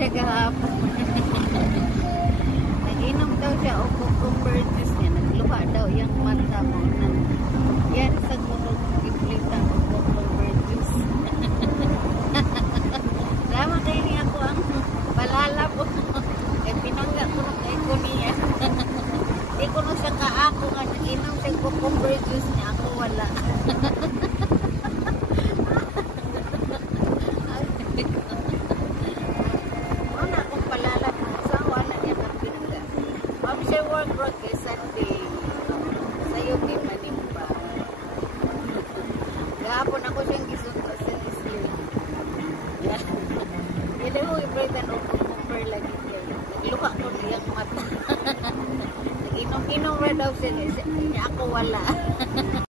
siya kahapon. Nag-inom daw siya o cucumber juice niya. Nagluha daw yung mata mo. Yan sa gulog giplita o cucumber juice. Lama kayo niya ako ang palala po. Kaya pinangga ko na kayo ko niya. Di ko na siya kaako nga. Nag-inom siya cucumber juice niya. Ako wala. Work road kay Sunday sayo kay manimba gahapon ako siyang gisundo sa Isli hindi mo i-breathe o cucumber lagi siya nagluha ko niyang mata nag-inom-inom rin daw siya ako wala